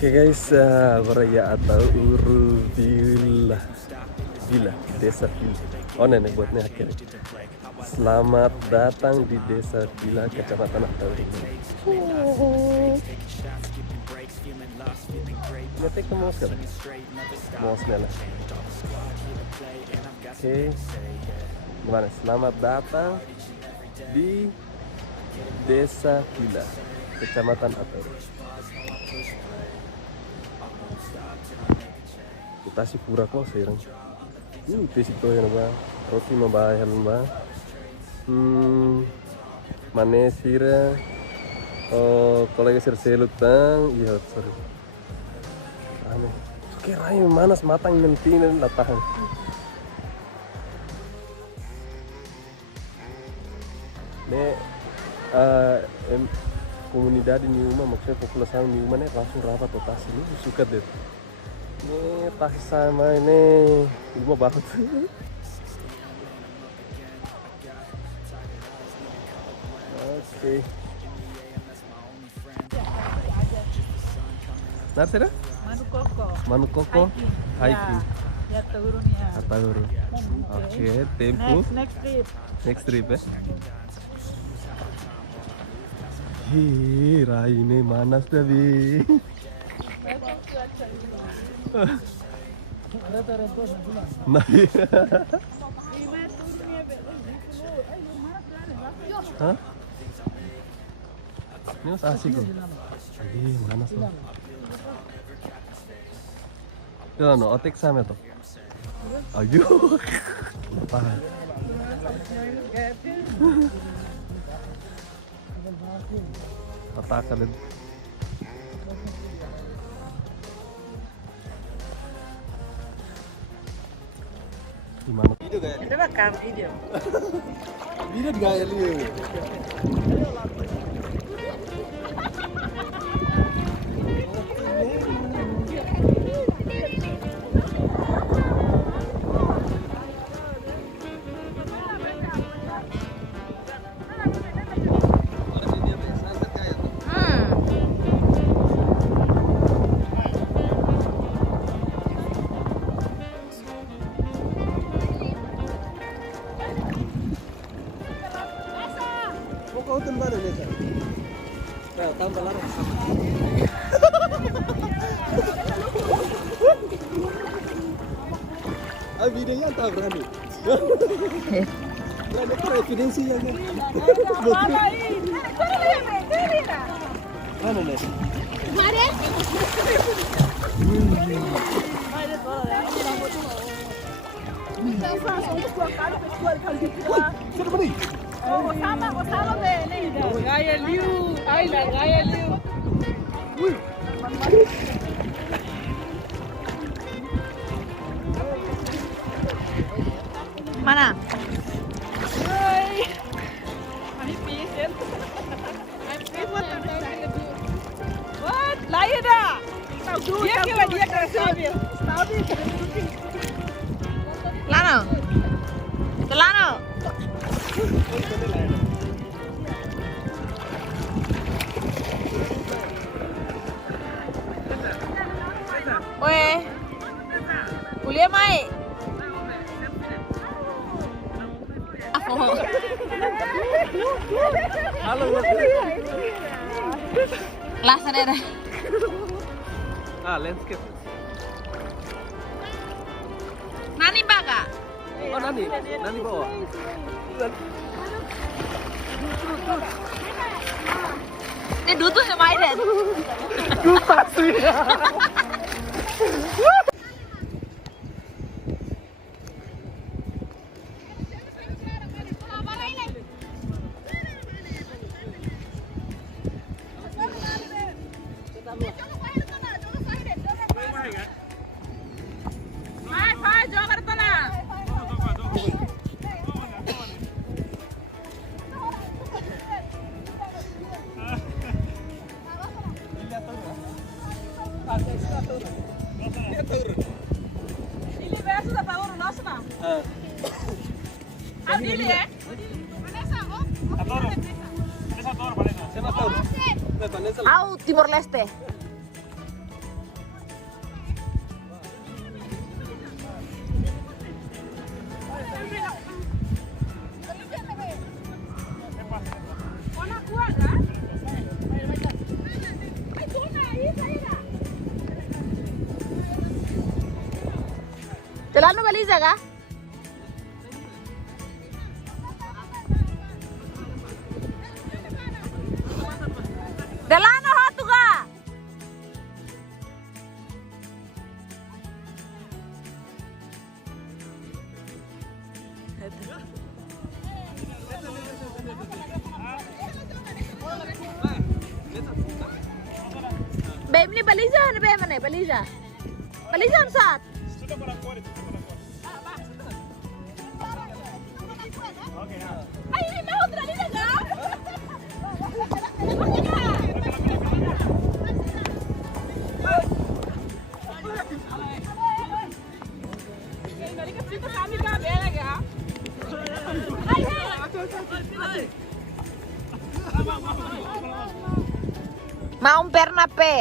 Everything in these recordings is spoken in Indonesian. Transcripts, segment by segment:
Oke guys, Beraya atau Villa, Desa Villa. Oh nenek buatnya akhirnya. Selamat datang di Desa Villa, Kecamatan Atauru. Ngetik ke mouse kan? Mouse-nya lah. Oke, gimana? Selamat datang di Desa Villa, Kecamatan Atauru. Kita sih pura kok sekarang. Pesito ya ba. Roti mabayan ba. Mane sira. Oh, kolega sir selutang. Iya, sorry. Ame. Oke, rayu manas matang nentinan latahan. Komunidade Niuma, maksudnya populasi Niuma nih langsung rapat otas ini suka deh. Ini tas sama ini Niuma banget. Oke. Nasi ada? Manukoko. Hiking. Ya turun ya. Atauru. Oke, tempo. Next trip ya. Hei, Rai ini manas dah bi. Nah, hah? Ini mas asik kok. Ih, manas loh. Tuh, no, otek sama tuh. Ayo. Tahan. Pataka din. Gimana? Video gaya. Itu rekam video. Video gaya lu. Kau tempat ini kan? Nah, tambah larang. Videonya tak berani. Berani kan evidensi ya kan? Mana nih? Mana? Sudah beri. Gosama de Gaya Liu. Ay, la Gaya Liu. Mana? Ay. Ay, pisen. What? Laya dah. Dia kira dia kerja. Lano. Lano. Oye, kuliah mai. Halo. Lasan ada. Landscape. Nani baga? Oh, Nani bawa. Ini dutu sama Aiden. Duta sih. Au, Timor Leste. चलानो बलीजा का Delano ho tuga. Babe ni baliza na ba man baliza. Baliza ang saat. Ay, may mahod na nila ga. Mau perna pe.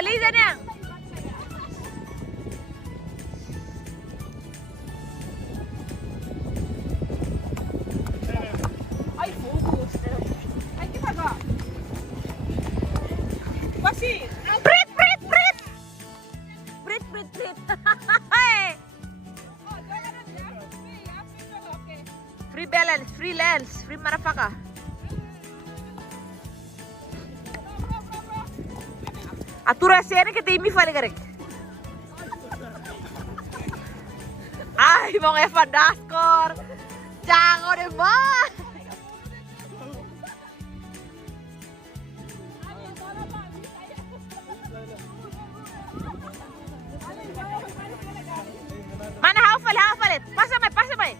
Baliza niya. Ay, focus. Ay, kita ka. Pasi. Prit. Free balance, free lens, free marafaka. Atura sene que tem me fale correct. Ay, mau Eva daskor. Jangan deh, ba. Mana hafal. Passa mai.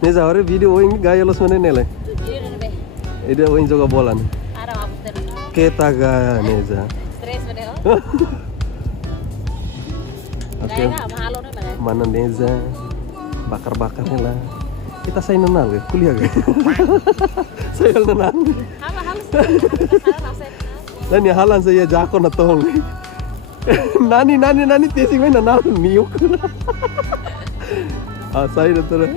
Neza hore video oing gaya los mana nele. Ide oing juga bolan. Ara vamos ter. Kita ga Neza. Stress bade ho. Oke. Gaya mahalo ne bade. Mana Neza? Bakar-bakarnya lah. Kita saya nenang ya, kuliah ga. Saya nenang. Hama halus. Dan ya halan saya jako na tong. Nani tesing main nanal niuk. Saya betul.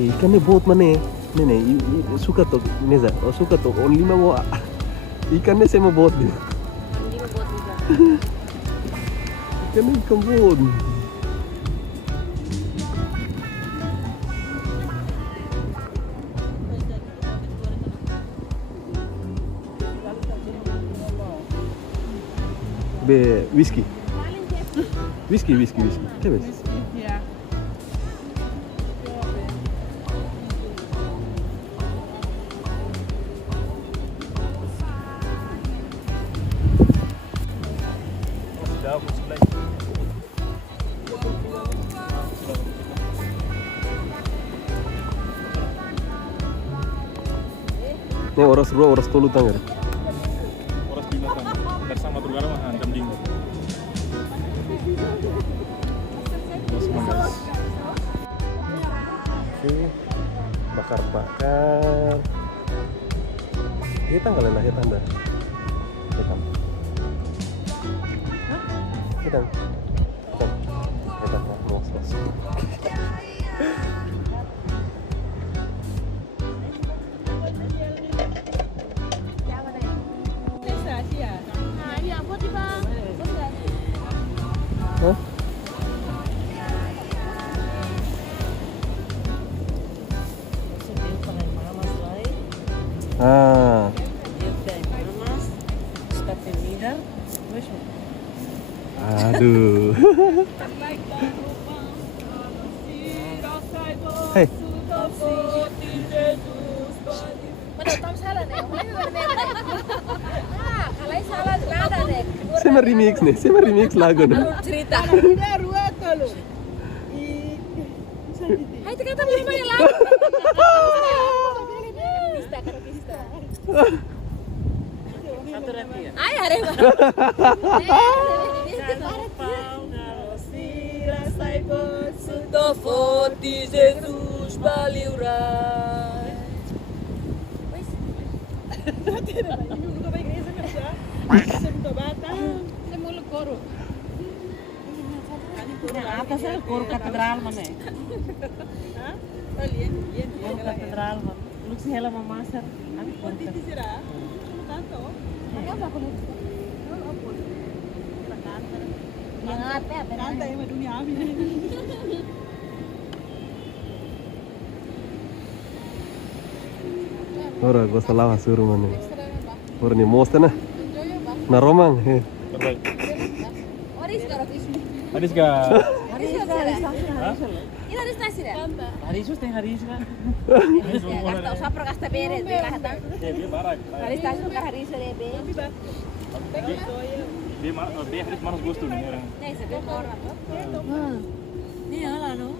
Ikan ni boat mana? Nih, suka tuh Neza. Oh suka tuh. Only mau ikan ni saya mau boat dia. Only mau boat juga. Ikan ni ikan boat. Be whisky. Coba. Ya. Nih oras dua, oras tolu tangga. Oras 5 kan. Bersama Turgala mah jam dingin. Terus guys. Oke, bakar-bakar. Kita nggak lelah ya tanda. Kita. Kita. Kita mau selesai. Hah? Ah. Aduh. Hei. Saya meremix nih, saya meremix lagu nih. Cerita. Hai itu kata belum main lagu. Satu lagi ya. Ay, ada ba? De Jesus baliurai. Apa sih kor katedral mana? Hah? Kor katedral mana? Lu sih hela memasak. Aku kor katedral. Ora, gua salah suruh mana. Ora nih most na. Na romang. Terbaik. Hadis ga? Harisus teh haris kan. Dia barak. Dia haris manos gosto nih orang. Nih ala no.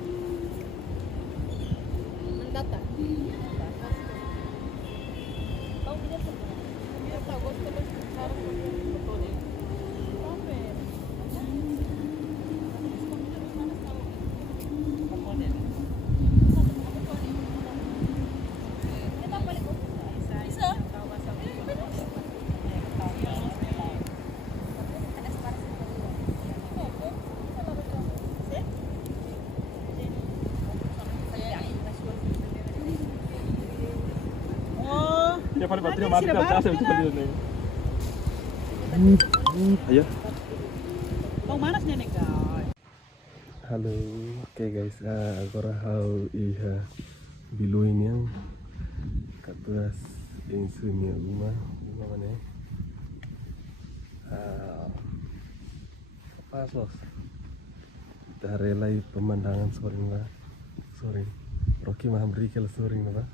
Dia paling baterai mati kan casa itu tadi nih. Ayo. Bang manas nenek guys. Halo, oke guys, agora how iha bilu ini yang katuas insunya rumah mana? Pas los. Darelai pemandangan soring lah, soring. Rocky mah beri kel soring lah.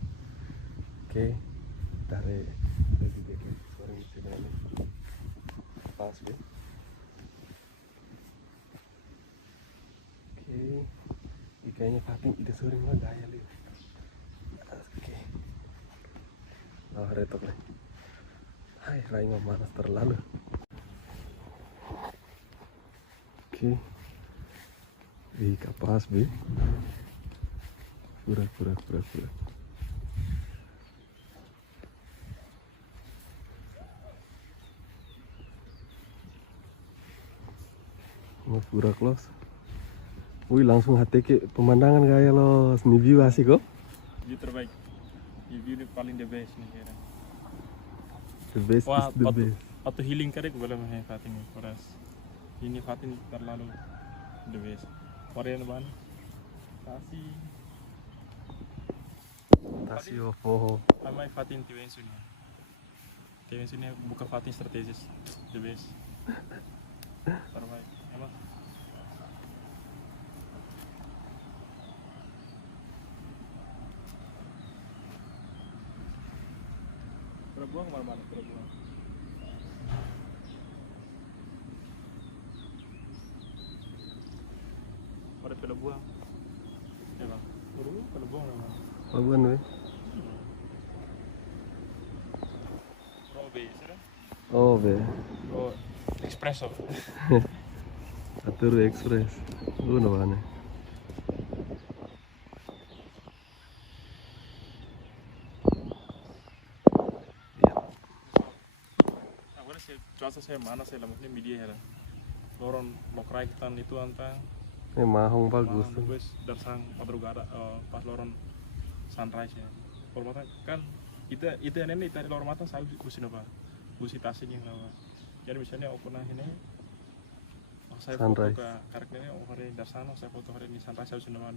Oke, dari soring sini. Pas be. Kayaknya Fatin ide sering mah gaya li. Oke. Oh, retok nih. Hai, Rai mah manas terlalu. Oke. Ih, kapas be. Pura. Mau pura close. Wih, langsung hati ke pemandangan gaya los. Nih view asik kok. View terbaik. View ini paling the best nih kira. The best Wah, is the best. Atau healing karek boleh mah Fatin nih, Koras. Ini Fatin terlalu the best. Korean ban. Tasio poho. Amai Fatin tiwen sini. Tiwen sini buka Fatin strategis the best. Terbaik. Emang. Terbuang mana-mana terbuang. Ada pelabuhan. Ya bang. Pelabuhan lah. Pelabuhan weh. sudah. Oh be. Oh, espresso. Aturu Express. No mana? Agora se cuaca semana se lama ni media ya. Loron lokrai kita itu antang Mahong bagus. bagus darsang madrugada pas loron sunrise ya. Kalau mata kan kita ini tadi loron mata saya busi apa? Busi tasing yang nama. Jadi misalnya aku nah ini saya foto Sunrise. ke karakternya hari darsang saya foto hari ini sunrise saya sudah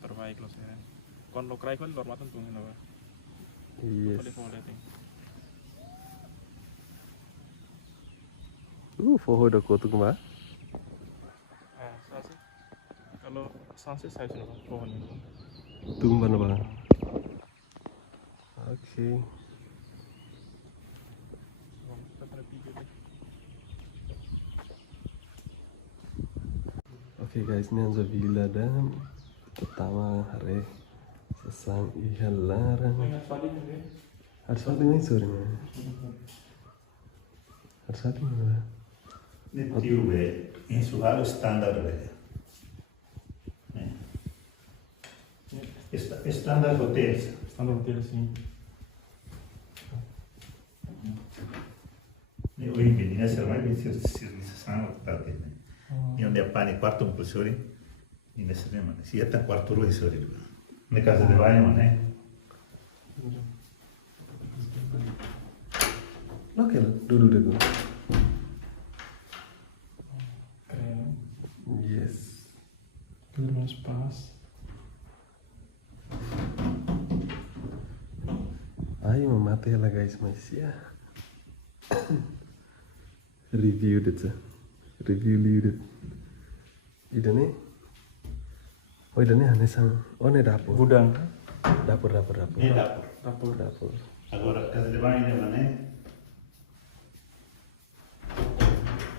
terbaik loh saya. Kon lokrai kan loron mata tuh apa? Yes. Boleh ting. Foho dah kau tu kemana? Sunset. Kalau sunset saya sudah pohon ini. Tumban apa? Okay. Kita pada pergi deh. Okay guys, ini adalah villa dan pertama hari sesang ihan larang. Ada satu ini sore ni. Ada satu ni. Nel tube in suolo standard standard hotels. Standar hotel sini. E oi menina se vai ver se são tarde né. E onde appare quarto un professore in essere ma si è quarto professore. Ne casa de banho né. Oke, dulu dulu. Keren. Yes. Rumah spas. Ayo memati lah guys, masih ya. Review deh, review deh. Ini, oh ini aneh sang, oh ini dapur. Gudang. Dapur. E dapur. Dapur. Allora casa de banho né.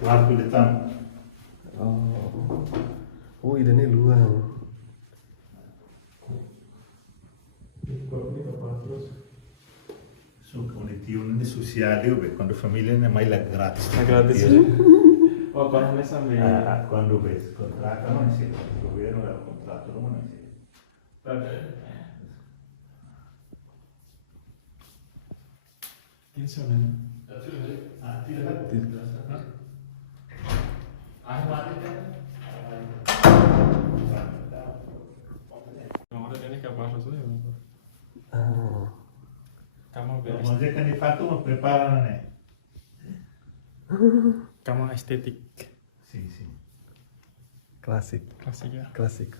Quarto de tam. Oh ini luang. Sono condizioni sociali quando famiglia ne mai la gratis. È gratis. Oh, quando ne sa Quando vedi contratto non si il governo ha contratto non si. Che sono? Ah, ti la Ora ini kabar sesuai. Ah, Kamu beres. Ma che ne fatto ma preparano ne. Kamu estetik. Sì, sì. klasik, Klasik ya. klasik.